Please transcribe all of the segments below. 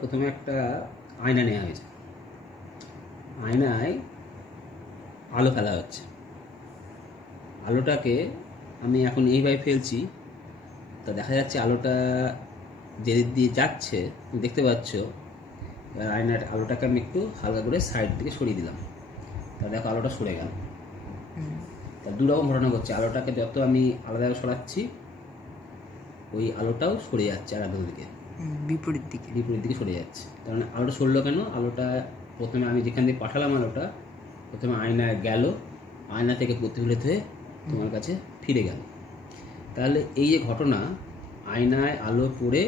প্রথমে একটা আয়না নেওয়া হয়েছে, আয়নায় আলো ফেলা হচ্ছে। আলোটাকে আমি এখন এইভাবে ফেলছি, তা দেখা যাচ্ছে আলোটা যেদিক দিয়ে যাচ্ছে দেখতে পাচ্ছ। এবার আয়নার আলোটাকে আমি একটু হালকা করে সাইড দিকে সরিয়ে দিলাম, তা দেখো আলোটা সরে গেল। তা দুরকম ঘটনা ঘটছে, আলোটাকে যত আমি আলাদা সরাচ্ছি ওই আলোটাও সরে যাচ্ছে আর আলোর দিকে বিপরীত দিকে সরে যাচ্ছে। কারণ আলোটা সরলো কেন? আলোটা প্রথমে আমি যেখান দিয়ে পাঠালাম আলোটা প্রথমে আয়নায় গেল, আয়না থেকে প্রতিফলিত হয়ে তোমার কাছে ফিরে গেল। তাহলে এই যে ঘটনা, আয়নায় আলো পড়ে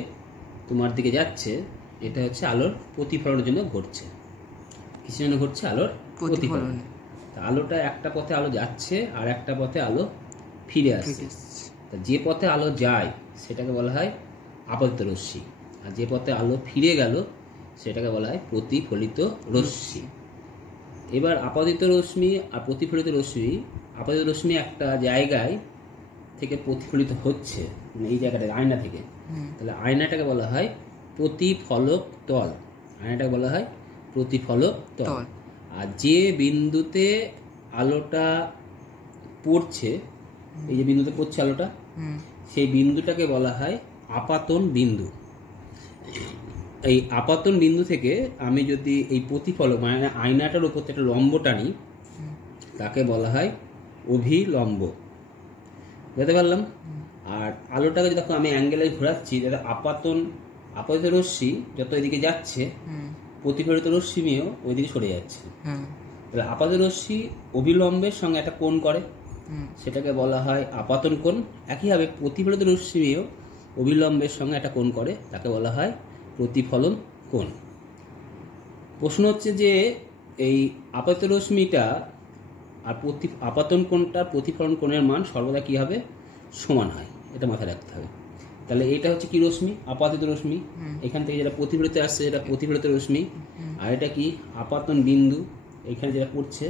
তোমার দিকে যাচ্ছে, এটা হচ্ছে আলোর প্রতিফলনের জন্য ঘটছে। কিসের জন্য ঘটছে? আলোর প্রতিফলন। আলোটা একটা পথে আলো যাচ্ছে আর একটা পথে আলো ফিরে আসছে। তা যে পথে আলো যায় সেটাকে বলা হয় আপতিত রশ্মি, আর যে পথে আলো ফিরে গেল সেটাকে বলা হয় প্রতিফলিত রশ্মি। এবার আপতিত রশ্মি আর প্রতিফলিত রশ্মি, আপতিত রশ্মি একটা জায়গায় থেকে প্রতিফলিত হচ্ছে, মানে এই জায়গাটা আয়না থেকে, তাহলে আয়নাটাকে বলা হয় প্রতিফলক তল। আয়নাটাকে বলা হয় প্রতিফলক তল। আর যে বিন্দুতে আলোটা পড়ছে, এই যে বিন্দুতে পড়ছে আলোটা, সেই বিন্দুটাকে বলা হয় আপাতন বিন্দু। এই আপাতন বিন্দু থেকে আমি যদি এই প্রতিফলক মানে আয়নাটার উপর একটা লম্ব টানি, তাকে বলা হয় অভিলম্ব। বুঝতে পারলাম? আর আলোটাকে যখন আমি অ্যাঙ্গেলে ঘোরাচ্ছি, যাতে আপাতিত রশ্মি যত এদিকে যাচ্ছে প্রতিফলিত রশ্মিও ওইদিকে সরে যাচ্ছে। তাহলে আপাতিত রশ্মি অভিলম্বের সঙ্গে একটা কোণ করে, সেটাকে বলা হয় আপাতন কোণ। একইভাবে প্রতিফলিত রশ্মিও অভিলম্বের সঙ্গে একটা কোণ করে, তাকে বলা হয় প্রতিফলন কোণ। প্রশ্ন হচ্ছে যে এই আপাতিত রশ্মিটা আর আপাতন কোণটার প্রতিফলন কোণের মান সর্বদা কি হবে? সমান হয়, এটা মাথায় রাখতে হবে। তাহলে এটা হচ্ছে কি রশ্মি? আপাতিত রশ্মি। এখান থেকে যেটা প্রতিফলিত আসছে এটা প্রতিফলিত রশ্মি, আর এটা কি? আপাতন বিন্দু, এখানে যেটা পড়ছে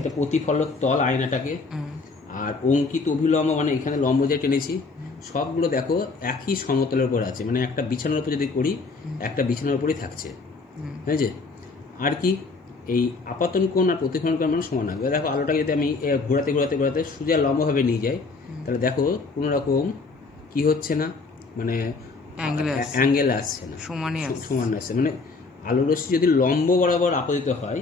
এটা প্রতিফলক তল আয়নাটাকে। আর অঙ্কিত অভিলম্ব মানে এখানে লম্ব যে টেনেছি, সবগুলো দেখো একই সমতলের উপর আছে, মানে একটা বিছানার উপর যদি করি একটা বিছানার উপরই থাকছে, বুঝেছে? আর কি এই আপাতন কোণ আর প্রতিফলন কোণ মানে সমান হবে। দেখো আলোটাকে যদি আমি ঘোরাতে ঘোরাতে ঘোরাতে সোজা লম্বভাবে নিয়ে যাই, তাহলে দেখো কোনো রকম কি হচ্ছে না, মানে অ্যাঙ্গেল আসছে না, সমান আসছে। মানে আলো রশ্মি যদি লম্ব বরাবর আপতিত হয়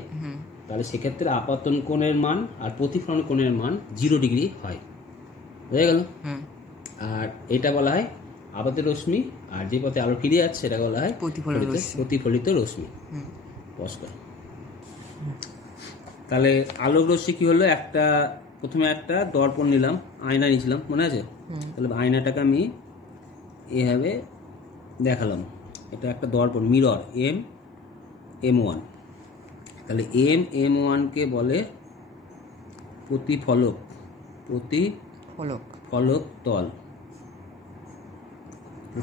তাহলে সেক্ষেত্রে আপাতন কোণের মান আর প্রতিফলন কোণের মান 0 ডিগ্রি হয়। বুঝে গেল? আর এটা বলা হয় আপতিত রশ্মি, আর যে পথে আলো ফিরে যাচ্ছে সেটা বলা হয় প্রতিফলিত রশ্মি। তাহলে আলোক রশ্মি কি হলো? প্রথমে একটা দর্পণ নিলাম, আয়না নিয়েছিলাম, মনে আছে? তাহলে আয়নাটাকে আমি এভাবে দেখালাম, এটা একটা দর্পণ, মিরর M1। তাহলে M1 কে বলে প্রতিফলক তল।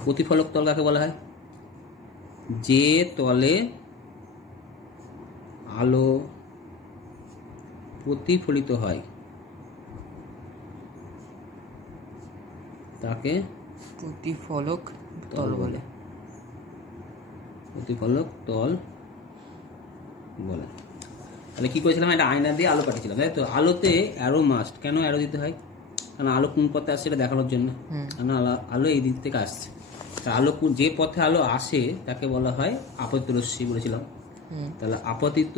প্রতিফলক তল কাকে বলা হয়? যে তলে আলো প্রতিফলিত হয় তাকে প্রতিফলক তল বলে। তাহলে কি করেছিলাম? একটা আয়না দিয়ে আলো পাঠিয়েছিলাম, তাই তো? আলোতে অ্যারো মাস্ট, কেন অ্যারো দিতে হয়? কারণ আলো কোন পথে আসছে এটা দেখানোর জন্য, কারণ আলো এই দিক থেকে আসছে। তা আলো যে পথে আলো আসে তাকে বলা হয় আপতিত রশ্মি বলেছিলাম। তাহলে আপতিত,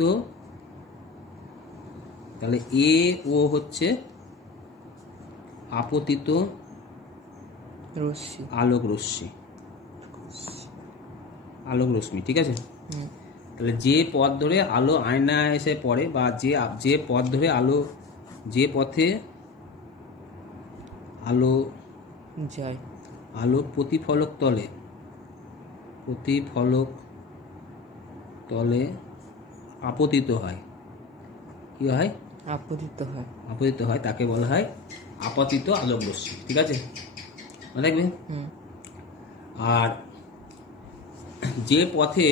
তাহলে ও হচ্ছে আপতিত রশ্মি, আলোক রশ্মি, ঠিক আছে? তাহলে যে পথ ধরে আলো আয়না এসে পড়ে, বা যে পথ ধরে যে পথে আলো যায়, আলো প্রতিফলক তলে আপতিত হয়, কি হয়? আপতিত হয়, তাকে বলা হয় আপতিত আলোক রশ্মি, ঠিক আছে? মনে রাখবে। আর যে পথে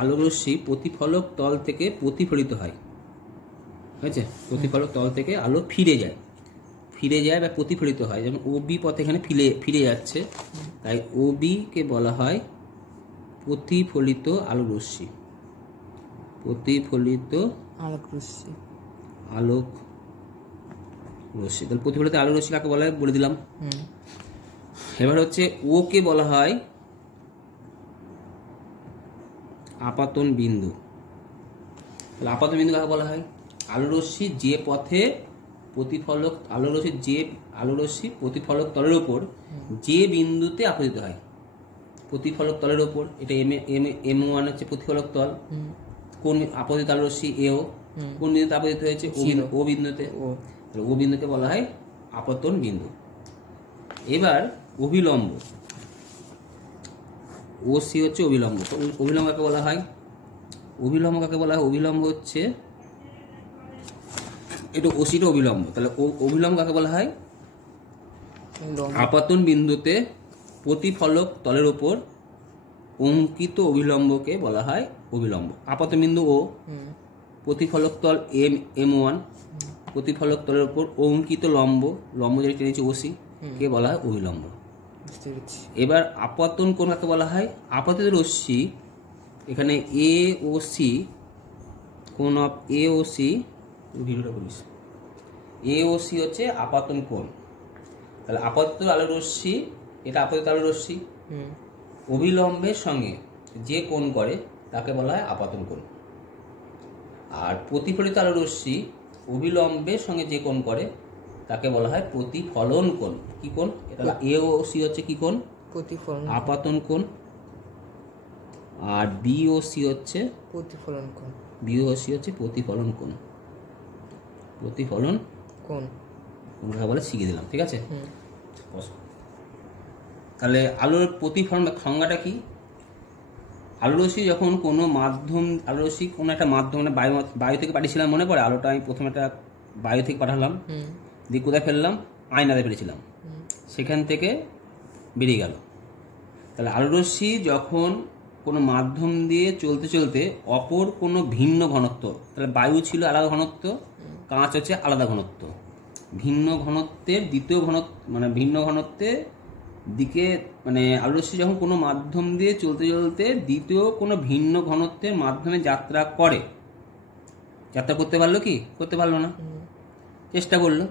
আলোক রশ্মি প্রতিফলক তল থেকে প্রতিফলিত হয়, ঠিক আছে? প্রতিফলক তল থেকে আলো ফিরে যায় বা প্রতিফলিত হয়, যেমন OB পথে এখানে ফিরে যাচ্ছে, তাই OB কে বলা হয় প্রতিফলিত আলোক রশ্মি, প্রতিফলিত আলোক রশ্মি, আলোক রশ্মি। তাহলে প্রতিফলিত আলোক রশ্মি কাকে বলা হয় বলে দিলাম। এবার হচ্ছে ও কে বলা হয় আপাতন বিন্দু। তাহলে আপাতন বিন্দু কাকে বলা হয়? আলোক রশ্মি যে পথে প্রতিফলক, আলোক রশ্মি যে আলোক রশ্মি প্রতিফলক তলের উপর যে বিন্দুতে আপতিত হয়, প্রতিফলক তলের উপর, এটা M1 হচ্ছে প্রতিফলক তল। কোন আপতিত আলোক রশ্মি এও কোন বিন্দুতে আপতিত হয়েছে? ও বিন্দুতে। ও বিন্দুকে বলা হয় আপতন বিন্দু। এবার অভিলম্ব, ওসি হচ্ছে অভিলম্ব। তো অভিলম্ব কাকে বলা হয়? অভিলম্ব কাকে বলা হয়? অভিলম্ব হচ্ছে এটা ওসিটা অভিলম্ব। তাহলে অভিলম্ব কাকে বলা হয়? আপাতন বিন্দুতে প্রতিফলক তলের উপর অঙ্কিত অভিলম্বকে বলা হয় অভিলম্ব। আপাতন বিন্দু ও, প্রতিফলক তল M1, প্রতিফলক তলের উপর অঙ্কিত লম্ব, লম্ব যেটা টেনেছে ওসি, কে বলা হয় অভিলম্ব। এবার আপতন কোণ কাকে বলা হয়? আপাতিত রশ্মি, এখানে এ ও সি, কোণ অফ এ ও সি, ভিডিওটা বলিস, এ ও সি হচ্ছে আপাতন কোণ। তাহলে আপাতিত আলোক রশ্মি, এটা আপাতিত আলোক রশ্মি অভিলম্বের সঙ্গে যে কোণ করে তাকে বলা হয় আপাতন কোণ। আর প্রতিফলিত আলোক রশ্মি অভিলম্বের সঙ্গে যে কোণ করে তাকে বলা হয় প্রতিফলন কোণ। কি কোণ? এটা এ ও সি হচ্ছে কি কোণ? প্রতিফলন, আপাতন কোণ। আর বি ও সি হচ্ছে প্রতিফলন কোণ, বি ও সি হচ্ছে প্রতিফলন কোণ। প্রতিফলন কোণ কোণটা বলে শিখিয়ে দিলাম, ঠিক আছে? তাহলে আলোর প্রতিফলন সংজ্ঞাটা কি? আলো রশ্মি যখন কোনো মাধ্যম, আলো রশ্মি কোনো একটা মাধ্যম, মানে বায়ু থেকে পাঠিয়েছিলাম, মনে পড়ে? আলোটা আমি প্রথমে একটা বায়ু থেকে পাঠালাম, দিয়ে কোথায় ফেললাম? আয়নাতে ফেলেছিলাম, সেখান থেকে বেরিয়ে গেল। তাহলে আলো রশ্মি যখন কোনো মাধ্যম দিয়ে চলতে চলতে অপর কোনো ভিন্ন ঘনত্ব, তাহলে বায়ু ছিল আলাদা ঘনত্ব, কাঁচ হচ্ছে আলাদা ঘনত্ব, ভিন্ন ঘনত্বের দ্বিতীয় ঘনত্ব, মানে ভিন্ন ঘনত্বের দিকে, মানে আলো রশ্মি যখন কোনো মাধ্যম দিয়ে চলতে চলতে দ্বিতীয় কোনো ভিন্ন ঘনত্বের মাধ্যমে যাত্রা করে, যাত্রা করতে পারলো কি? করতে পারলো না, চেষ্টা করলো,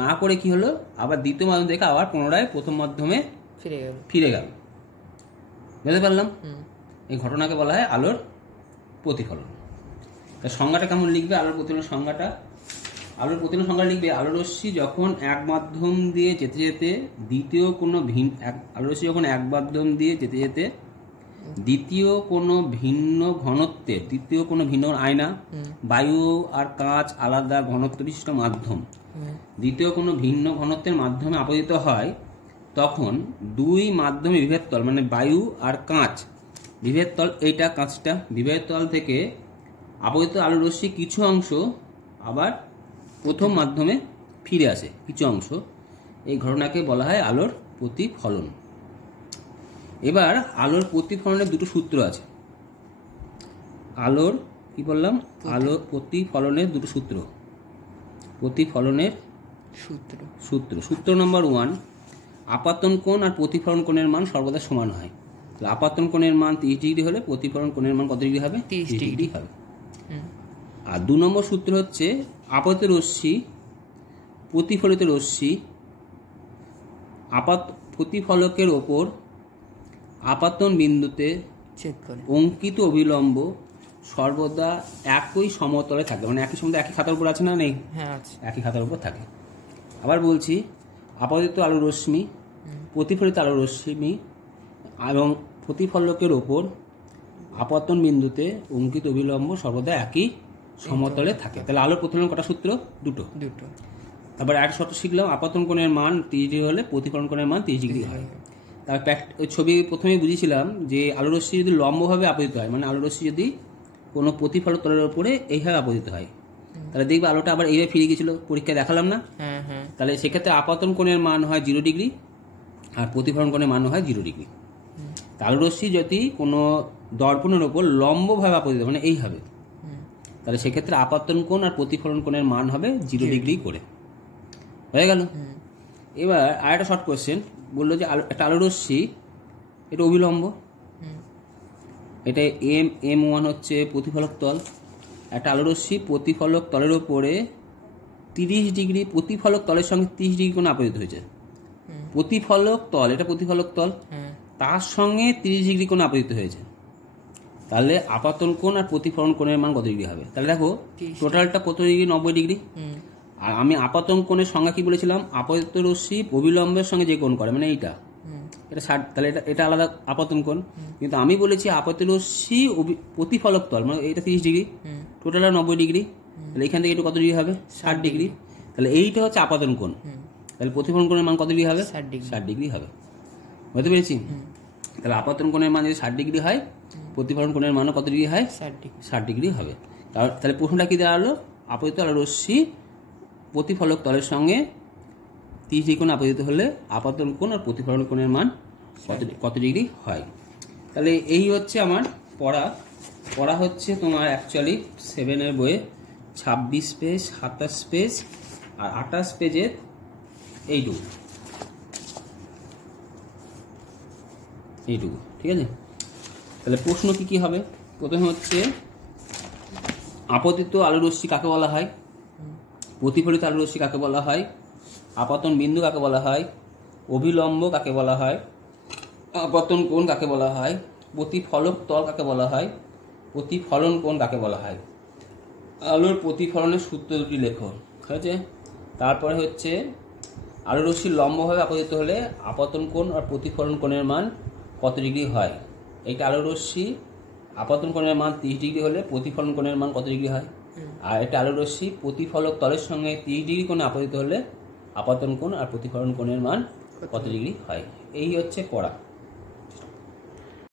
না করে কি হলো? আবার দ্বিতীয় মাধ্যম থেকে আবার পুনরায় প্রথম মাধ্যমে ফিরে গেল। বুঝতে পারলাম? এই ঘটনাকে বলা হয় আলোর প্রতিফলন। তার সংজ্ঞাটা কেমন লিখবে? আলোর প্রতিফলন সংজ্ঞাটা, আলোর প্রতিফলন সংজ্ঞা লিখবে, আলো রশ্মি যখন এক মাধ্যম দিয়ে যেতে যেতে দ্বিতীয় কোনো আলো রশ্মি যখন এক মাধ্যম দিয়ে যেতে যেতে দ্বিতীয় কোনো ভিন্ন ঘনত্বের, দ্বিতীয় কোনো ভিন্ন আয়না, বায়ু আর কাঁচ আলাদা ঘনত্ব বিশিষ্ট মাধ্যম, দ্বিতীয় কোনো ভিন্ন ঘনত্বের মাধ্যমে আপতিত হয়, তখন দুই মাধ্যমে বিভেদ তল, মানে বায়ু আর কাঁচ বিভেদ তল, এইটা কাঁচটা, বিভেদ তল থেকে আপতিত আলো রশ্মি কিছু অংশ আবার প্রথম মাধ্যমে ফিরে আসে, কিছু অংশ। এই ঘটনাকে বলা হয় আলোর প্রতিফলন। এবার আলোর প্রতিফলনের দুটো সূত্র আছে। আলোর কি বললাম? আলোর প্রতিফলনের দুটো সূত্র। প্রতিফলনের সূত্র নম্বর 1, আপাতন কোণ আর প্রতিফলন কোণের মান সর্বদা সমান হয়। তাহলে আপাতন কোণের মান 30 ডিগ্রি হলে প্রতিফলন কোণের মান কত ডিগ্রি হবে? 30 ডিগ্রি হবে। আর 2 নম্বর সূত্র হচ্ছে আপতিত রশ্মি প্রতিফলিত রশ্মি প্রতিফলকের ওপর আপাতন বিন্দুতে অঙ্কিত অভিলম্ব সর্বদা একই সমতলে থাকে। মানে একই সমতলে, একই খাতার উপর আছে না? নেই, একই খাতার উপর থাকে। আবার বলছি, আপতিত আলো রশ্মি প্রতিফলিত আলো রশ্মি এবং প্রতিফলকের ওপর আপতন বিন্দুতে অঙ্কিত অভিলম্ব সর্বদা একই সমতলে থাকে। তাহলে আলোর প্রতিফলন কটা সূত্র? দুটো। তারপর এক শর্ত শিখলাম, আপতন কোণের মান 30 ডিগ্রি হলে প্রতিফলন কোণের মান 30 ডিগ্রি হয়। তারপর ওই ছবি প্রথমেই বুঝিয়েছিলাম যে আলো রশ্মি যদি লম্বভাবে আপতিত হয়, মানে আলো রশ্মি যদি কোনো প্রতিফলক তলের উপরে এইভাবে আপতিত হয়, তাহলে দেখবে আলোটা আবার এইভাবে ফিরে গেছিল, পরীক্ষায় দেখালাম না? তাহলে সেক্ষেত্রে আপতন কোণের মান হয় 0 ডিগ্রি আর প্রতিফলন কোণের মান হয় 0 ডিগ্রি। আলো রশ্মি যদি কোনো দর্পণের ওপর লম্বভাবে আপতিত, মানে এইভাবে, তাহলে সেক্ষেত্রে আপতন কোণ আর প্রতিফলন কোণের মান হবে 0 ডিগ্রি করে। হয়ে গেল? এবার আর একটা শর্ট কোয়েশ্চেন বললো যে একটা আলো রশ্মি, এটা অভিলম্ব, এটা M1 হচ্ছে প্রতিফলক তল। একটা আলো রশ্মি প্রতিফলক তলের ওপরে 30 ডিগ্রি, প্রতিফলক তলের সঙ্গে 30 ডিগ্রি কোণে আপতিত হয়েছে। প্রতিফলক তল, এটা প্রতিফলক তল, তার সঙ্গে 30 ডিগ্রি কোণে আপতিত হয়েছে। তাহলে আপাতন কোণ আর প্রতিফলন কোণের মান কত ডিগ্রি হবে? তাহলে দেখো টোটালটা কত ডিগ্রি? 90 ডিগ্রি। আর আমি আপাতন কোণের সংজ্ঞা কি বলেছিলাম? আপতিত রশ্মি অবিলম্বের সঙ্গে যে কোণ করে, মানে এইটা, এটা 60, তাহলে এটা আলাদা আপাতন কোণ। কিন্তু আমি বলেছি আপতিত রশ্মি প্রতিফলক তল, মানে এটা 30 ডিগ্রি, টোটাল 90 ডিগ্রি। তাহলে এখান থেকে একটু কত ডিগ্রি হবে? 60 ডিগ্রি। তাহলে এইটা হচ্ছে আপাতন কোণ। তাহলে প্রতিফলন কোণের মান কত ডিগ্রি হবে? 60 ডিগ্রি হবে। বুঝতে পেরেছি? তাহলে আপাতন কোণের মান যদি 60 ডিগ্রি হয়, প্রতিফলন কোণের মানও কত ডিগ্রি হয়? 60 ডিগ্রি হবে। তাহলে প্রশ্নটা কি দেওয়া হলো? আপতিত আলো রশ্মি প্রতিফলক তলের সঙ্গে 30 ডিগ্রি কোণ আপতিত হলে আপাতন কোণ আর প্রতিফলন কোণের মান কত ডিগ্রি হয়। তাহলে এই হচ্ছে আমার পড়া হচ্ছে তোমার অ্যাকচুয়ালি 7-এর বইয়ে 26 পেজ, 27 পেজ আর 28 পেজের এইটুকু, ঠিক আছে? তাহলে প্রশ্ন কি হবে? প্রথমে হচ্ছে আপতিত আলো রশ্মি কাকে বলা হয়, প্রতিফলিত আলো রশ্মি কাকে বলা হয়, আপতন বিন্দু কাকে বলা হয়, অভিলম্ব কাকে বলা হয়, আপতন কোণ কাকে বলা হয়, প্রতিফলক তল কাকে বলা হয়, প্রতিফলন কোণ কাকে বলা হয়, আলোর প্রতিফলনের সূত্র দুটি লেখো। ঠিক আছে? তারপরে হচ্ছে আলো রশ্মি লম্বভাবে আপতিত হলে আপতন কোণ আর প্রতিফলন কোণের মান কত ডিগ্রি হয়। একটা আলো রশ্মি আপতন কোণের মান 30 ডিগ্রি হলে প্রতিফলন কোণের মান কত ডিগ্রি হয়। আর একটা আলো রশ্মি প্রতিফলক তলের সঙ্গে 30 ডিগ্রি কোণে আপতিত হলে আপতন কোণ আর প্রতিফলন কোণের মান কত ডিগ্রি হয়। এই হচ্ছে পড়া।